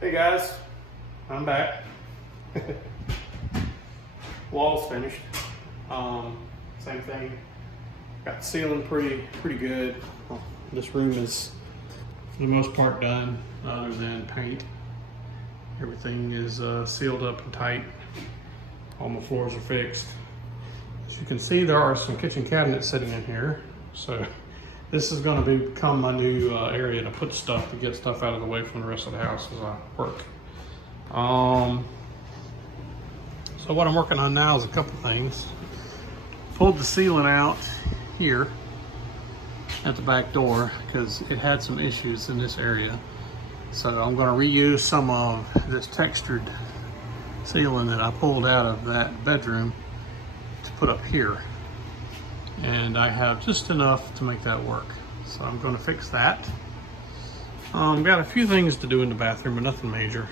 Hey guys, I'm back. Wall's finished. Same thing. Got the ceiling pretty good. This room is for the most part done, other than paint. Everything is sealed up and tight. All my floors are fixed. As you can see, there are some kitchen cabinets sitting in here. So this is going to become my new area to put stuff, to get stuff out of the way from the rest of the house as I work. So what I'm working on now is a couple things. Pulled the ceiling out here at the back door because it had some issues in this area. So I'm going to reuse some of this textured ceiling that I pulled out of that bedroom to put up here. And I have just enough to make that work. So I'm going to fix that. Got a few things to do in the bathroom, but nothing major.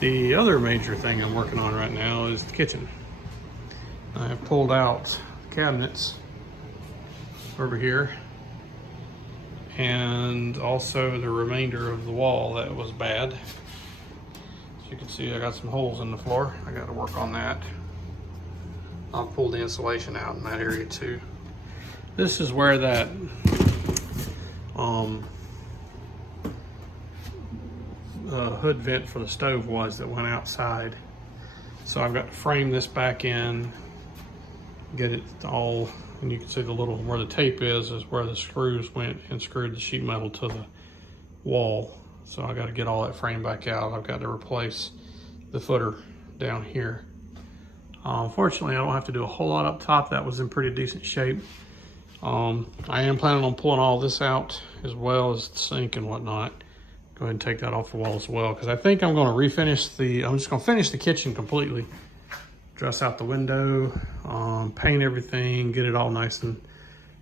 The other major thing I'm working on right now is the kitchen. I have pulled out cabinets over here, and also the remainder of the wall that was bad. As you can see, I got some holes in the floor. I got to work on that. I'll pull the insulation out in that area too. This is where that hood vent for the stove was that went outside. So I've got to frame this back in, get it all, and you can see the little, where the tape is where the screws went and screwed the sheet metal to the wall. So I got to get all that frame back out. I've got to replace the footer down here. Fortunately, I don't have to do a whole lot up top. That was in pretty decent shape. I am planning on pulling all this out as well as the sink and whatnot. Go ahead and take that off the wall as well, because I think I'm going to refinish I'm just going to finish the kitchen completely. Dress out the window, paint everything, get it all nice and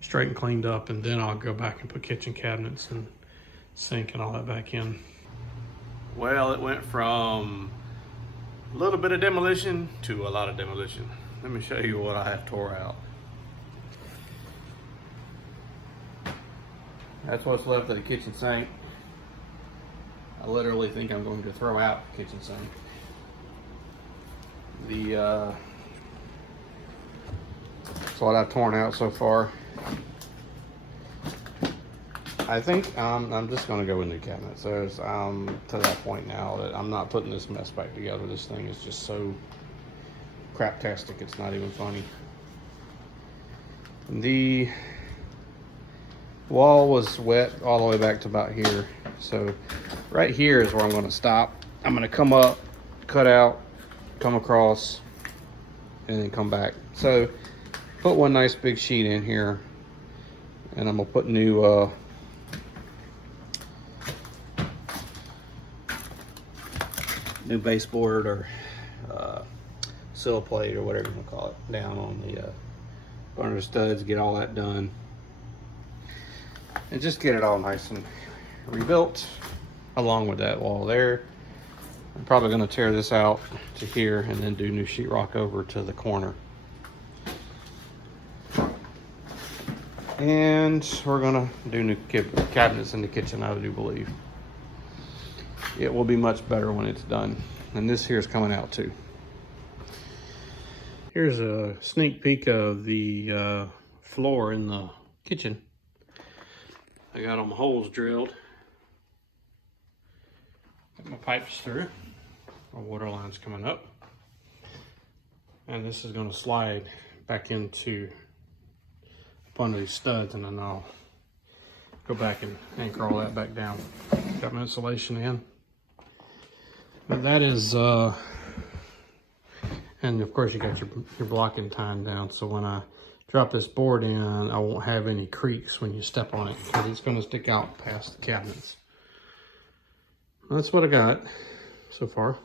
straight and cleaned up, and then I'll go back and put kitchen cabinets and sink and all that back in. Well, it went from a little bit of demolition to a lot of demolition. Let me show you what I have tore out. That's what's left of the kitchen sink. I literally think I'm going to throw out the kitchen sink. That's what I've torn out so far. I think I'm just going to go with new cabinets. So I'm to that point now that I'm not putting this mess back together. This thing is just so craptastic, it's not even funny. The wall was wet all the way back to about here. So right here is where I'm going to stop. I'm going to come up, cut out, come across, and then come back. So put one nice big sheet in here, and I'm going to put new baseboard or sill plate or whatever you want to call it down on the under the studs, get all that done, and just get it all nice and rebuilt along with that wall there. I'm probably going to tear this out to here and then do new sheetrock over to the corner. And we're going to do new cabinets in the kitchen, I do believe. It will be much better when it's done. And this here is coming out too. Here's a sneak peek of the floor in the kitchen. I got all my holes drilled. Got my pipes through. My water line's coming up. And this is going to slide back into up under these studs, and then I'll go back and anchor all that back down. Got my insulation in. But that is, and of course you got your blocking time down, so when I drop this board in, I won't have any creaks when you step on it, because it's going to stick out past the cabinets. That's what I got so far.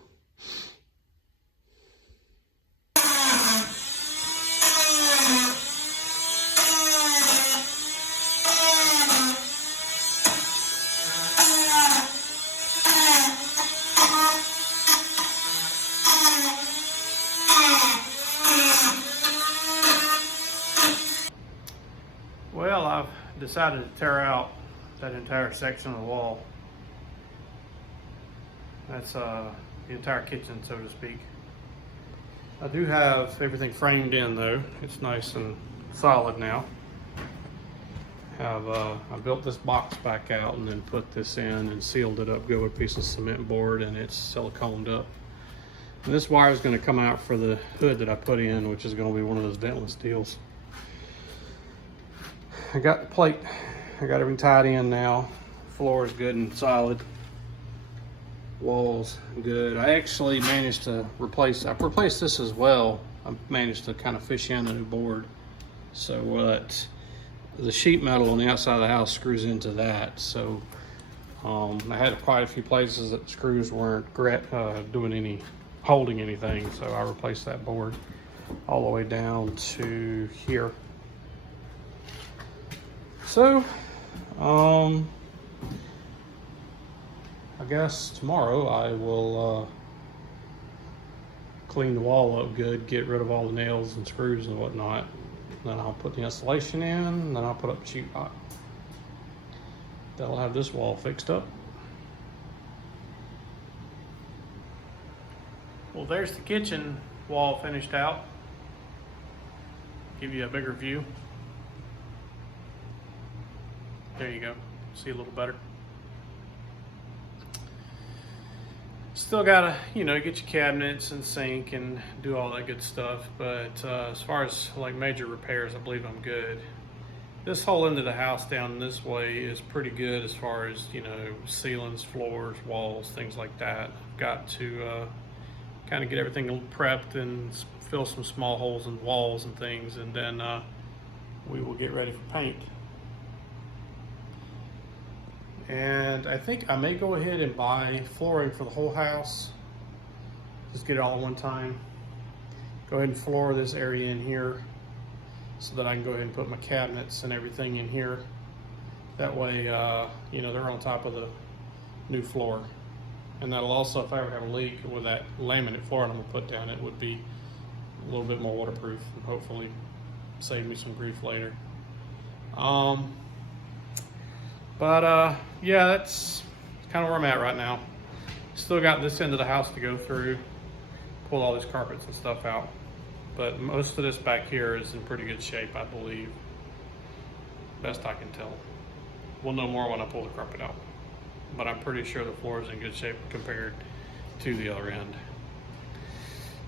Well, I've decided to tear out that entire section of the wall. That's the entire kitchen, so to speak. I do have everything framed in though. It's nice and solid now. I built this box back out and then put this in and sealed it up good with a piece of cement board, and it's siliconed up. And this wire is going to come out for the hood that I put in, which is going to be one of those ventless deals. I got the plate, I got everything tied in now. Floor is good and solid. Walls good. I actually managed to I've replaced this as well. I managed to kind of fish in a new board. So what the sheet metal on the outside of the house screws into that. So I had quite a few places that the screws weren't holding anything. So I replaced that board all the way down to here. So I guess tomorrow I will clean the wall up good, get rid of all the nails and screws and whatnot. Then I'll put the insulation in, and then I'll put up the sheetrock. That'll have this wall fixed up. Well, there's the kitchen wall finished out. Give you a bigger view. There you go. See a little better. Still gotta, get your cabinets and sink and do all that good stuff. But as far as like major repairs, I believe I'm good. This whole end of the house down this way is pretty good as far as, ceilings, floors, walls, things like that. I've got to kind of get everything prepped and fill some small holes in walls and things, and then we will get ready for paint. And I think I may go ahead and buy flooring for the whole house. Just get it all at one time. Go ahead and floor this area in here so that I can go ahead and put my cabinets and everything in here. That way, they're on top of the new floor. And that'll also, if I ever have a leak with that laminate floor I'm gonna put down, it would be a little bit more waterproof and hopefully save me some grief later. Yeah, that's kind of where I'm at right now. Still got this end of the house to go through, pull all these carpets and stuff out. But most of this back here is in pretty good shape, I believe. Best I can tell. We'll know more when I pull the carpet out. But I'm pretty sure the floor is in good shape compared to the other end.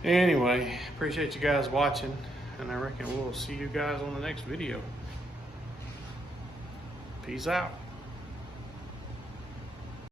Anyway, appreciate you guys watching, and I reckon we'll see you guys on the next video. Peace out.